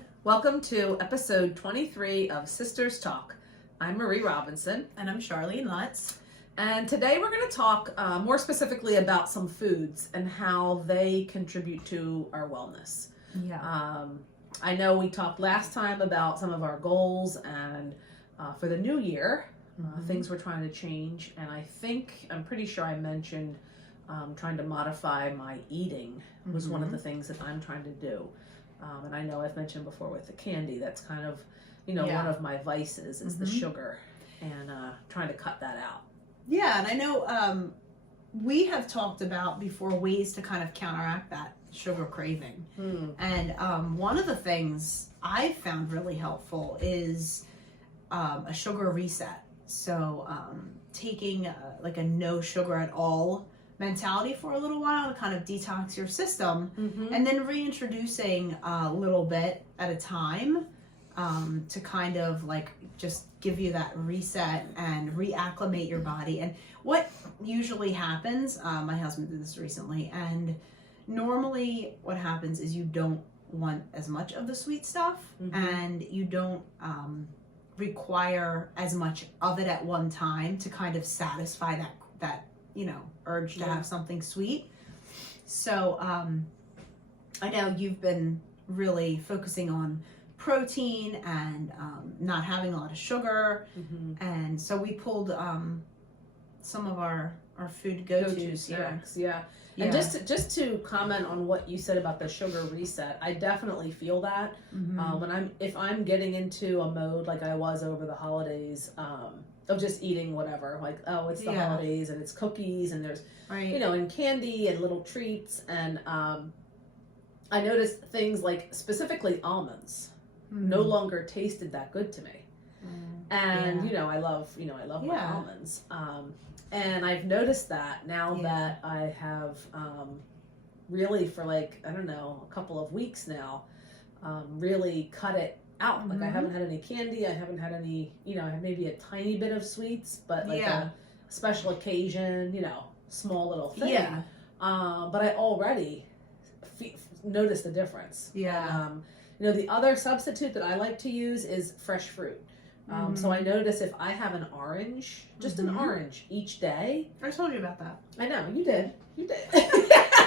everyone. Welcome to episode 23 of Sisters Talk. I'm Marie Robinson. And I'm Charlene Lutz. And today we're going to talk more specifically about some foods and how they contribute to our wellness. Yeah. I know we talked last time about some of our goals and for the new year, things we're trying to change. And I'm pretty sure I mentioned trying to modify my eating was one of the things that I'm trying to do. And I know I've mentioned before with the candy, that's kind of, one of my vices is the sugar and trying to cut that out. Yeah, and I know we have talked about before ways to kind of counteract that sugar craving. And one of the things I've found really helpful is a sugar reset. So taking like a no sugar at all mentality for a little while to kind of detox your system, and then reintroducing a little bit at a time to kind of like just give you that reset and reacclimate your body. And what usually happens, my husband did this recently, and normally what happens is you don't want as much of the sweet stuff, and you don't require as much of it at one time to kind of satisfy that urge to have something sweet. So I know you've been really focusing on protein and not having a lot of sugar, and so we pulled some of our food go-to snacks. Yeah. And just to comment on what you said about the sugar reset, I definitely feel that if I'm getting into a mode like I was over the holidays, of just eating whatever, like, it's the holidays and it's cookies and there's, and candy and little treats. And I noticed things like specifically almonds no longer tasted that good to me. And, I love my almonds. And I've noticed that now that I have really for like, I don't know, a couple of weeks now, really cut it out. Like I haven't had any candy. I haven't had any, I have maybe a tiny bit of sweets, but like a special occasion, small little thing. Yeah. But I already noticed the difference. Yeah. And, the other substitute that I like to use is fresh fruit. So I notice if I have an orange, just an orange each day. I told you about that. I know, you did.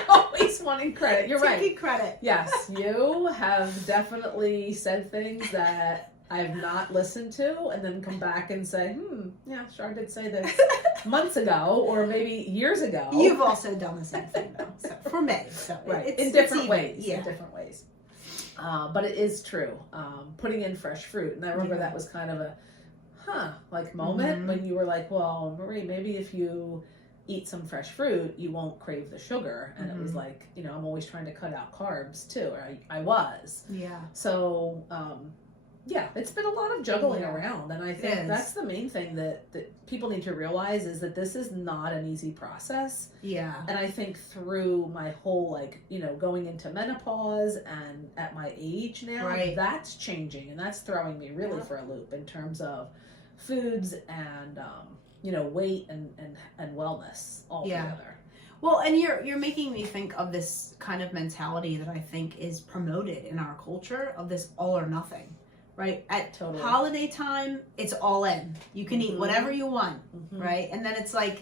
Always wanting credit. You're right. Taking credit. Yes, you have definitely said things that I've not listened to and then come back and say, Char did say this months ago or maybe years ago. You've also done the same thing though, so, for me. So right, in different ways. Yeah. In different ways. But it is true. Putting in fresh fruit. And I remember that was kind of a moment when you were like, well, Marie, maybe if you eat some fresh fruit, you won't crave the sugar. And it was like, I'm always trying to cut out carbs too. Or I was. Yeah. So, it's been a lot of juggling around. And I think that's the main thing that people need to realize is that this is not an easy process. Yeah. And I think through my whole, going into menopause and at my age now, that's changing. And that's throwing me really for a loop in terms of foods and, weight and wellness all together. Well, and you're making me think of this kind of mentality that I think is promoted in our culture of this all or nothing. Right? At holiday time, it's all in. You can eat whatever you want, right? And then it's like,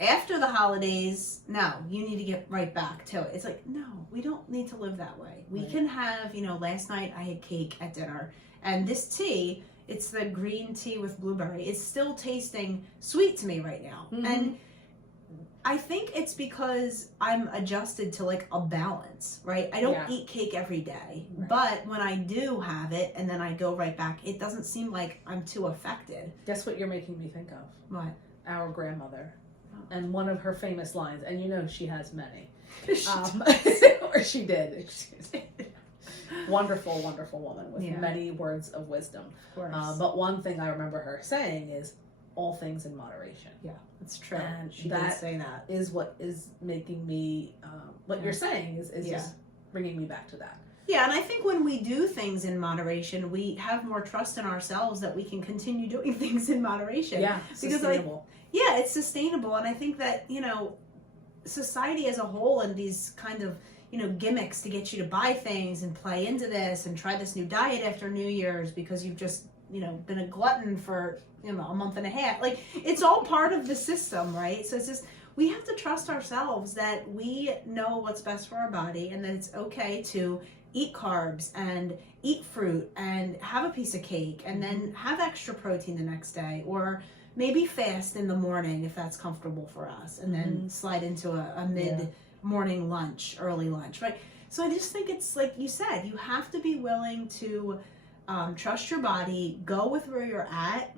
after the holidays, no, you need to get right back to it. It's like, no, we don't need to live that way. We can have, last night I had cake at dinner, and this tea, it's the green tea with blueberry. It's still tasting sweet to me right now. And I think it's because I'm adjusted to like a balance, right? I don't eat cake every day, but when I do have it and then I go right back, it doesn't seem like I'm too affected. Guess what you're making me think of? What? Our grandmother. And one of her famous lines, and she has many. Or she did, excuse me. Wonderful, wonderful woman with many words of wisdom. Of course. But one thing I remember her saying is, all things in moderation. Yeah, that's true. And she did say that. Is what is making me, what you're saying is just bringing me back to that. Yeah, and I think when we do things in moderation, we have more trust in ourselves that we can continue doing things in moderation. Yeah, sustainable. It's sustainable. And I think that, society as a whole and these kind of, gimmicks to get you to buy things and play into this and try this new diet after New Year's because you've just, been a glutton for, a month and a half. Like, it's all part of the system, right? So it's just, we have to trust ourselves that we know what's best for our body and that it's okay to eat carbs and eat fruit and have a piece of cake and then have extra protein the next day, or maybe fast in the morning if that's comfortable for us, and then slide into a mid-morning lunch, early lunch, right? So I just think it's like you said, you have to be willing to trust your body, go with where you're at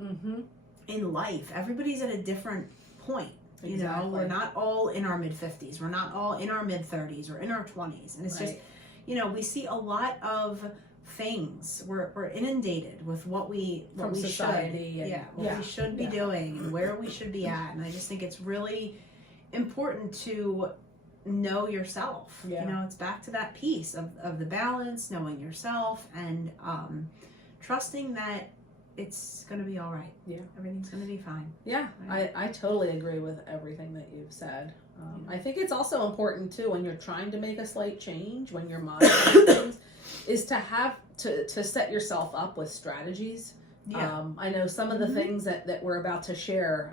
in life. Everybody's at a different point. Exactly. We're not all in our mid-50s. We're not all in our mid-30s or in our 20s. And it's just, we see a lot of things. We're inundated with what we society should, and, we should be doing and where we should be at. And I just think it's really important to know yourself. It's back to that piece of the balance, knowing yourself, and trusting that it's going to be all right. Yeah. Everything's going to be fine. Yeah, right? I totally agree with everything that you've said. I think it's also important too, when you're trying to make a slight change, when you're monitoring things, is to have to set yourself up with strategies. I know some of the things that we're about to share,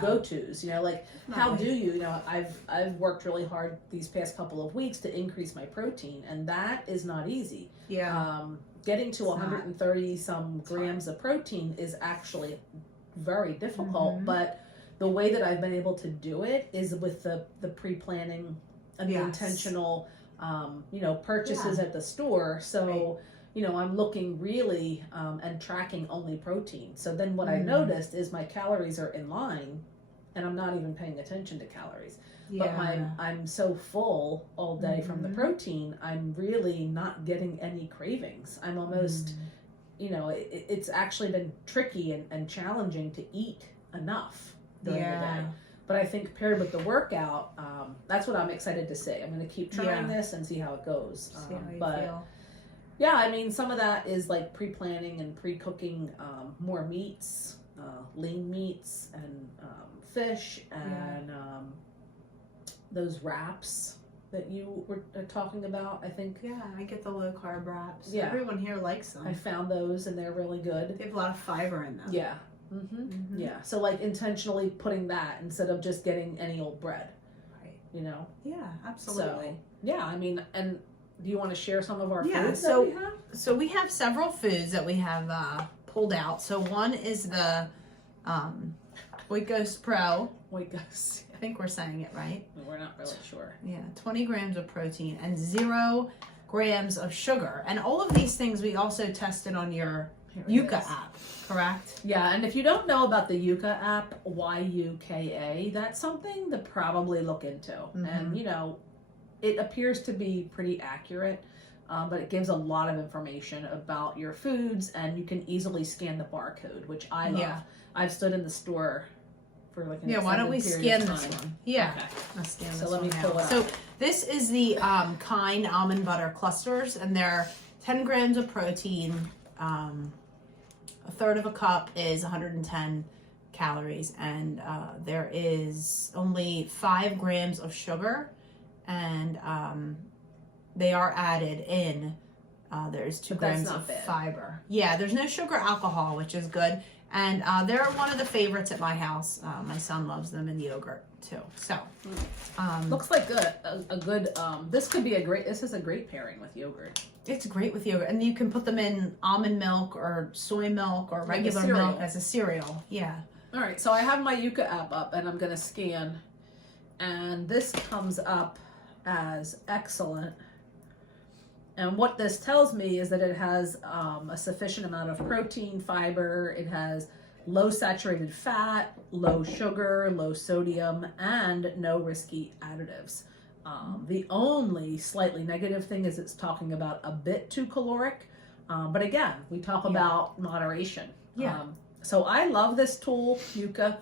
go-tos, like how do you, I've worked really hard these past couple of weeks to increase my protein, and that is not easy. Getting to 130 some grams of protein is actually very difficult, but the way that I've been able to do it is with the pre-planning and the intentional, purchases at the store. So, I'm looking really and tracking only protein. So then what I noticed is my calories are in line, and I'm not even paying attention to calories. But I'm so full all day from the protein, I'm really not getting any cravings. I'm almost, it's actually been tricky and challenging to eat enough during the day. But I think paired with the workout, that's what I'm excited to see. I'm going to keep trying this and see how it goes. See how you feel. Yeah, I mean, some of that is like pre-planning and pre-cooking more meats, lean meats, and fish, and those wraps that you were talking about, I think. Yeah, I get the low carb wraps. Yeah. Everyone here likes them. I found those, and they're really good. They have a lot of fiber in them. Yeah. Yeah. So like intentionally putting that instead of just getting any old bread. Right. Yeah, absolutely. So, yeah, I mean, and do you want to share some of our foods so, that we have? So we have several foods that we have pulled out. So one is the Oikos Pro. Oikos. I think we're saying it right. We're not really sure. 20 grams of protein and 0 grams of sugar. And all of these things we also tested on your Yuka app, correct? Yeah, and if you don't know about the Yuka app, YUKA, that's something to probably look into. And, it appears to be pretty accurate, but it gives a lot of information about your foods, and you can easily scan the barcode, which I love. I've stood in the store for like an why don't we scan this one? Yeah. Okay. Let's scan this So let me one pull out. it up. So this is the Kind almond butter clusters, and they're 10 grams of protein. A third of a cup is 110 calories, and there is only 5 grams of sugar, and they are added in. There's 2 grams of fiber. Yeah, there's no sugar alcohol, which is good. And they're one of the favorites at my house. My son loves them in yogurt too. So looks like a good. This is a great pairing with yogurt. It's great with yogurt, and you can put them in almond milk or soy milk or regular milk as a cereal. Yeah. All right, so I have my Yuka app up, and I'm gonna scan, and this comes up as excellent. And what this tells me is that it has a sufficient amount of protein, fiber. It has low saturated fat, low sugar, low sodium, and no risky additives. The only slightly negative thing is it's talking about a bit too caloric. But again, we talk about moderation. Yeah. So I love this tool, Yuka.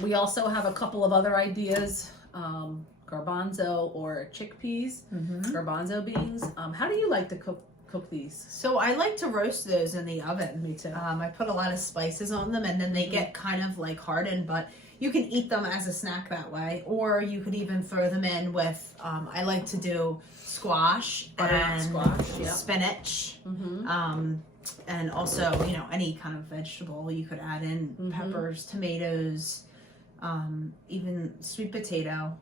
We also have a couple of other ideas. Garbanzo or chickpeas, garbanzo beans. How do you like to cook cook these? So I like to roast those in the oven. Me too. I put a lot of spices on them, and then they get kind of like hardened, but you can eat them as a snack that way, or you could even throw them in with, I like to do squash and spinach, and also, any kind of vegetable you could add in, peppers, tomatoes, even sweet potato,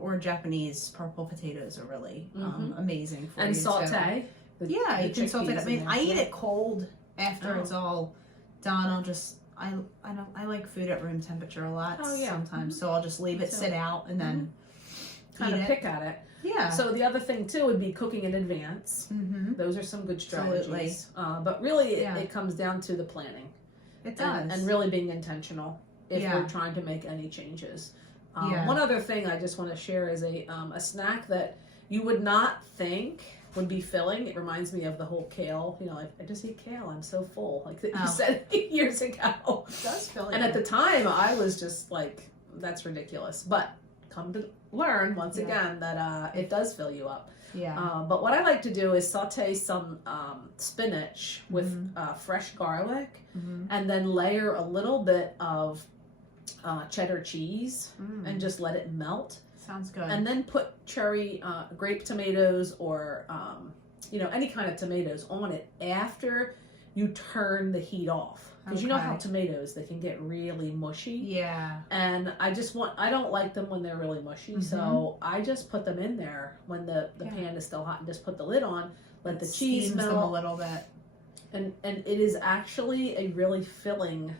or Japanese purple potatoes are really amazing for you. And saute. Yeah, you can saute it. I mean, I eat it cold after it's all done. I like food at room temperature a lot sometimes, so I'll just leave it sit out and then kind of pick at it. Yeah. So the other thing too would be cooking in advance. Those are some good strategies. But really, it comes down to the planning. It does. And really being intentional if we're trying to make any changes. One other thing I just want to share is a snack that you would not think would be filling. It reminds me of the whole kale. I just eat kale. I'm so full. Like you said years ago. It does fill you. And at the time, I was just like, that's ridiculous. But come to learn once again that it does fill you up. Yeah. But what I like to do is saute some spinach with fresh garlic, and then layer a little bit of cheddar cheese and just let it melt. Sounds good. And then put cherry grape tomatoes or any kind of tomatoes on it after you turn the heat off, because you know how tomatoes, they can get really mushy. Yeah. And I don't like them when they're really mushy, so I just put them in there when the pan is still hot, and just put the lid on, let the cheese melt them a little bit, and it is actually a really filling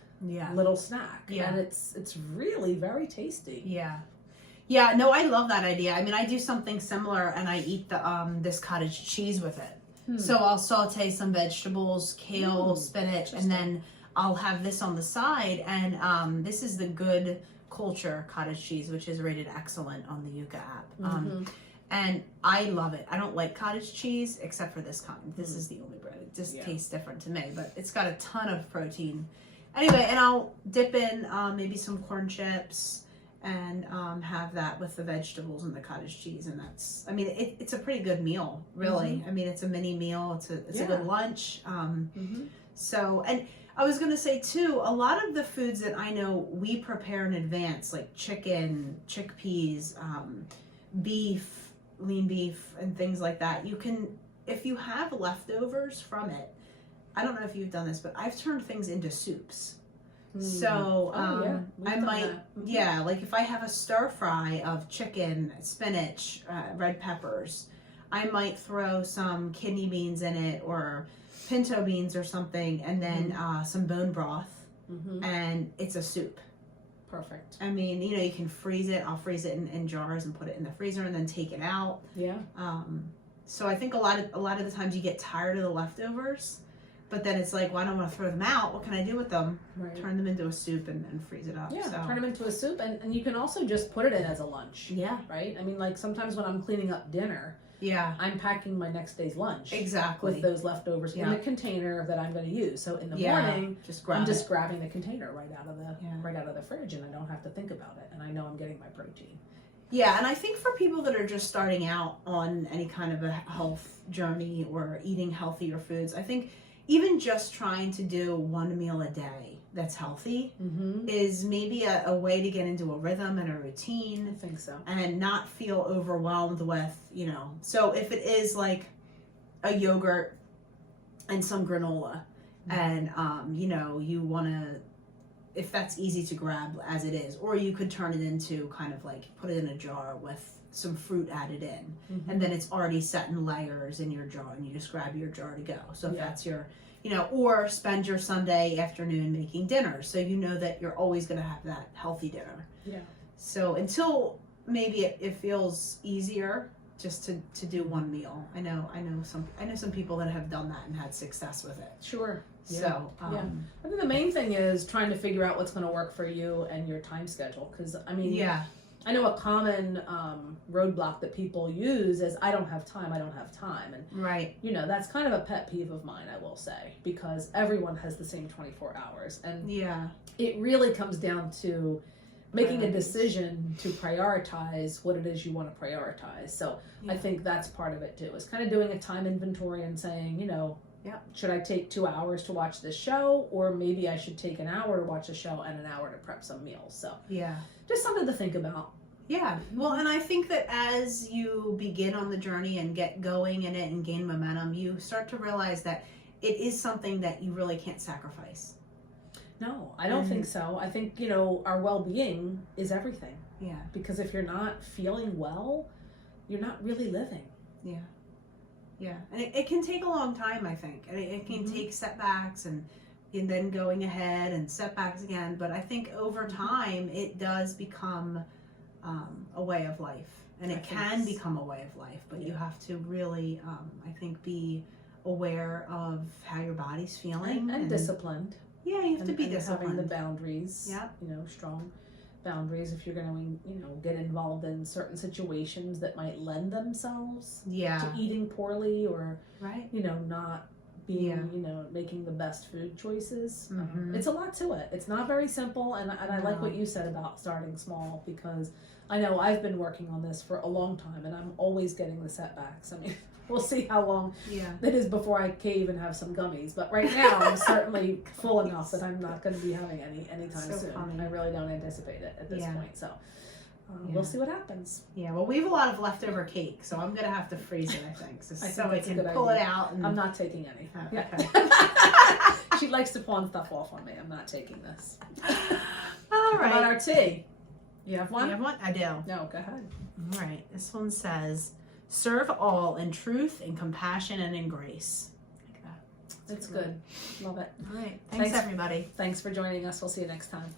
little snack. And it's really very tasty. Yeah, no, I love that idea. I mean, I do something similar, and I eat this cottage cheese with it. So I'll saute some vegetables, kale, spinach, and then I'll have this on the side. And this is the Good Culture cottage cheese, which is rated excellent on the Yuka app. And I love it. I don't like cottage cheese except for this kind. This is the only bread. It just tastes different to me, but it's got a ton of protein. Anyway, and I'll dip in maybe some corn chips and have that with the vegetables and the cottage cheese, and it's a pretty good meal, really. I mean, it's a mini meal. It's a good lunch. So, and I was gonna say too, a lot of the foods that I know we prepare in advance, like chicken, chickpeas, beef, lean beef, and things like that. You can, if you have leftovers from it. I don't know if you've done this, but I've turned things into soups. So I might, like if I have a stir fry of chicken, spinach, red peppers, I might throw some kidney beans in it or pinto beans or something, and then some bone broth, and it's a soup. Perfect. I mean, you can freeze it. I'll freeze it in jars and put it in the freezer and then take it out. Yeah. So I think a lot of the times you get tired of the leftovers. But then it's like, well, I don't want to throw them out. What can I do with them? Right. Turn them into a soup and freeze it up. Yeah, turn them into a soup. And you can also just put it in as a lunch. Yeah. Right? I mean, like sometimes when I'm cleaning up dinner, I'm packing my next day's lunch. Exactly. With those leftovers in the container that I'm going to use. So in the morning, I'm just grabbing the container right out of the fridge, and I don't have to think about it. And I know I'm getting my protein. Yeah, and I think for people that are just starting out on any kind of a health journey or eating healthier foods, I think even just trying to do one meal a day that's healthy is maybe a way to get into a rhythm and a routine. I think so. And not feel overwhelmed with, so if it is like a yogurt and some granola and, you want to, if that's easy to grab as it is, or you could turn it into kind of like put it in a jar with some fruit added in, and then it's already set in layers in your jar, and you just grab your jar to go. So if that's your, or spend your Sunday afternoon making dinner, so you know that you're always going to have that healthy dinner. Yeah. So until maybe it feels easier just to do one meal. I know some people that have done that and had success with it. Sure. Yeah. So I think the main thing is trying to figure out what's going to work for you and your time schedule, because I mean, I know a common roadblock that people use is I don't have time, and that's kind of a pet peeve of mine, I will say, because everyone has the same 24 hours, and it really comes down to making a decision to prioritize what it is you want to prioritize. So I think that's part of it too, is kind of doing a time inventory and saying, you know, should I take 2 hours to watch this show, or maybe I should take an hour to watch a show and an hour to prep some meals. So just something to think about. Yeah. Well, and I think that as you begin on the journey and get going in it and gain momentum, you start to realize that it is something that you really can't sacrifice. No, I don't think so. I think, you know, our well-being is everything. Yeah. Because if you're not feeling well, you're not really living. Yeah. Yeah. And it can take a long time, I think. And it can take setbacks and then going ahead and setbacks again. But I think over time, it does become a way of life. And it can become a way of life. But you have to really, I think, be aware of how your body's feeling. And disciplined. Yeah, you have to be disciplined. Having the boundaries. Yeah. You know, strong boundaries if you're going to, you know, get involved in certain situations that might lend themselves to eating poorly or, you know, not being, you know, making the best food choices. It's a lot to it. It's not very simple. And I like what you said about starting small, because I know I've been working on this for a long time and I'm always getting the setbacks. I mean, we'll see how long it is before I cave and have some gummies. But right now, I'm certainly full enough that I'm not going to be having any anytime soon. Funny. I really don't anticipate it at this point. So we'll see what happens. Yeah, well, we have a lot of leftover cake, so I'm going to have to freeze it, I think. So I can pull it out. And... I'm not taking any. Okay. She likes to pawn stuff off on me. I'm not taking this. All right. How about our tea? You have one? You have one? I do. No, go ahead. All right. This one says, serve all in truth, in compassion, and in grace. Like that. That's good. Love it. All right. Thanks, everybody. Thanks for joining us. We'll see you next time.